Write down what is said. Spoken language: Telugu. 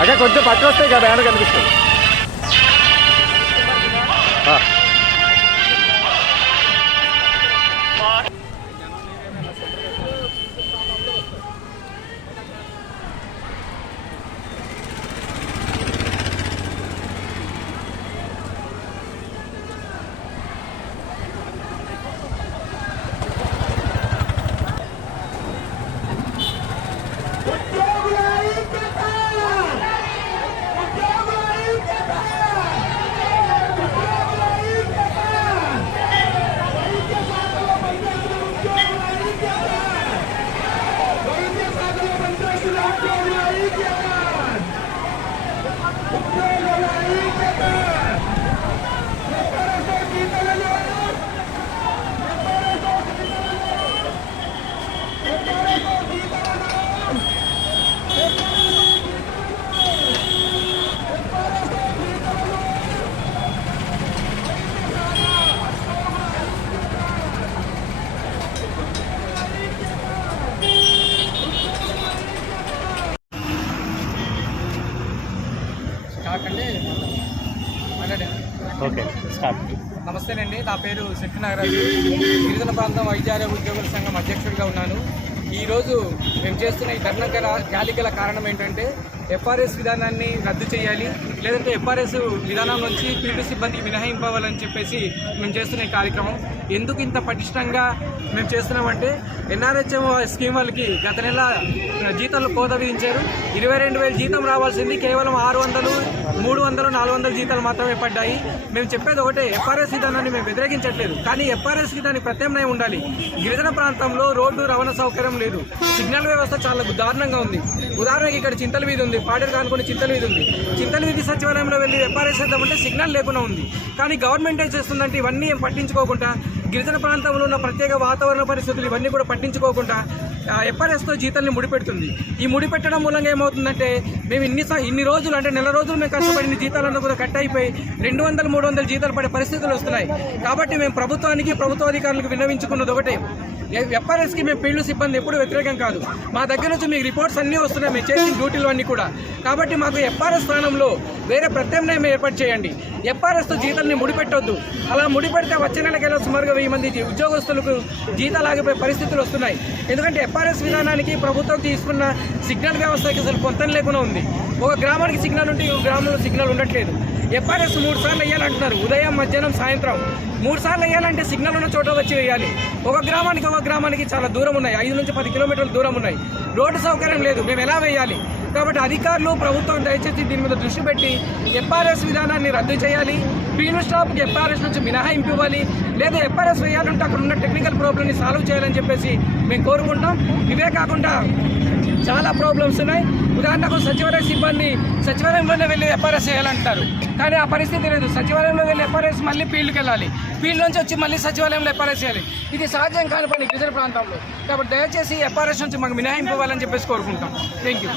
అక్కడ కొంచెం పక్క వస్తే ఇక బ్యానర్ కనిపిస్తుంది. Okay start. నమస్తేనండి, నా పేరు శక్తి నాగరాజు. గిరిజన ప్రాంతం వైద్యారోగ్య ఉద్యోగుల సంఘం అధ్యక్షుడిగా ఉన్నాను. ఈరోజు మేము చేస్తున్న ఈ ధర్నా ర్యాలీకి కారణం ఏంటంటే ఎఫ్ఆర్ఎస్ విధానాన్ని రద్దు చేయాలి, లేదంటే ఎఫ్ఆర్ఎస్ విధానం నుంచి పీటు సిబ్బందికి మినహాయింపవాలని చెప్పేసి మేము చేస్తున్న ఈ కార్యక్రమం. ఎందుకు ఇంత పటిష్టంగా మేము చేస్తున్నామంటే ఎన్ఆర్హెచ్ఎం స్కీమ్ వాళ్ళకి గత నెల జీతాలు కోత విధించారు. 22,000 జీతం రావాల్సింది కేవలం 600, 300, 400 జీతాలు మాత్రమే పడ్డాయి. మేము చెప్పేది ఒకటే, ఎఫ్ఆర్ఎస్ విధానాన్ని మేము వ్యతిరేకించట్లేదు, కానీ ఎఫ్ఆర్ఎస్కి దానికి ప్రత్యామ్నాయం ఉండాలి. గిరిజన ప్రాంతంలో రోడ్డు రవాణా సౌకర్యం లేదు, సిగ్నల్ వ్యవస్థ చాలా దారుణంగా ఉంది. ఉదాహరణకి ఇక్కడ చింతల వీధి ఉంది, పాడేరు కానుకొని చింతల వీధి ఉంది. చింతల వీధి సచివాలయంలో వెళ్ళి ఎఫ్ఆర్ఎస్ చేద్దామంటే సిగ్నల్ లేకుండా ఉంది. కానీ గవర్నమెంట్ ఏం చేస్తుందంటే ఇవన్నీ ఏం పట్టించుకోకుండా, గిరిజన ప్రాంతంలో ఉన్న ప్రత్యేక వాతావరణ పరిస్థితులు ఇవన్నీ కూడా పట్టించుకోకుండా ఎఫ్ఆర్ఎస్తో జీతాల్ని ముడిపెడుతుంది. ఈ ముడిపెట్టడం మూలంగా ఏమవుతుందంటే మేము ఇన్ని రోజులు అంటే నెల రోజులు మేము కష్టపడిన జీతాలన్నీ కూడా కట్ అయిపోయి 200, 300 జీతాలు పడే పరిస్థితులు వస్తున్నాయి. కాబట్టి మేము ప్రభుత్వానికి, ప్రభుత్వ అధికారులకు విన్నవించుకున్నది ఒకటే, ఎఫ్ఆర్ఎస్కి మేము ఫీల్డ్ సిబ్బంది ఎప్పుడు వ్యతిరేకం కాదు. మా దగ్గర నుంచి మీకు రిపోర్ట్స్ అన్నీ వస్తున్నాయి, మేము చేసిన డ్యూటీలు అన్నీ కూడా. కాబట్టి మాకు ఎఫ్ఆర్ఎస్ స్థానంలో వేరే ప్రత్యామ్నాయం ఏర్పాటు చేయండి. ఎఫ్ఆర్ఎస్తో జీతాలని ముడిపెట్టొద్దు. అలా ముడిపెడితే వచ్చే నెలకెళ్ళ సుమారుగా 1000 మంది ఉద్యోగస్తులకు జీతాలు ఆగిపోయే పరిస్థితులు వస్తున్నాయి. ఎందుకంటే ఎఫ్ఆర్ఎస్ విధానానికి ప్రభుత్వం తీసుకున్న సిగ్నల్ వ్యవస్థకి అసలు పొంతం లేకుండా ఉంది. ఒక గ్రామానికి సిగ్నల్ ఉంటే ఇంకో గ్రామంలో సిగ్నల్ ఉండట్లేదు. ఎఫ్ఆర్ఎస్ 3 సార్లు వేయాలంటున్నారు, ఉదయం, మధ్యాహ్నం, సాయంత్రం 3 సార్లు వేయాలంటే సిగ్నల్ ఉన్న చోట వచ్చి వేయాలి. ఒక గ్రామానికి చాలా దూరం ఉన్నాయి, 5 నుంచి 10 కిలోమీటర్ల దూరం ఉన్నాయి. రోడ్డు సౌకర్యం లేదు, మేము ఎలా వేయాలి? కాబట్టి అధికారులు, ప్రభుత్వం దయచేసి దీని మీద దృష్టి పెట్టి ఎఫ్ఆర్ఎస్ విధానాన్ని రద్దు చేయాలి. పీను స్టాప్కి ఎఫ్ఆర్ఎస్ నుంచి మినహాయింపు ఇవ్వాలి, లేదా ఎఫ్ఆర్ఎస్ వేయాలంటే అక్కడ ఉన్న టెక్నికల్ ప్రాబ్లమ్ని సాల్వ్ చేయాలని చెప్పేసి మేము కోరుకుంటాం. ఇవే కాకుండా చాలా ప్రాబ్లమ్స్ ఉన్నాయి. ఉదాహరణకు సచివాలయ సిబ్బంది సచివాలయంలోనే వెళ్ళి ఎఫ్ఆర్ఎస్ చేయాలంటారు, కానీ ఆ పరిస్థితి లేదు. సచివాలయంలో వెళ్ళి ఎఫ్ఆర్ఎస్ మళ్ళీ ఫీల్డ్కి వెళ్ళాలి, ఫీల్డ్ నుంచి వచ్చి మళ్ళీ సచివాలయంలో ఎఫ్ఆర్ఎస్ చేయాలి. ఇది సహజం కాని పని గిరిజన ప్రాంతంలో. కాబట్టి దయచేసి ఎఫ్ఆర్ఎస్ నుంచి మాకు మినహాయింపు ఇవ్వాలని చెప్పేసి కోరుకుంటాం. Thank you.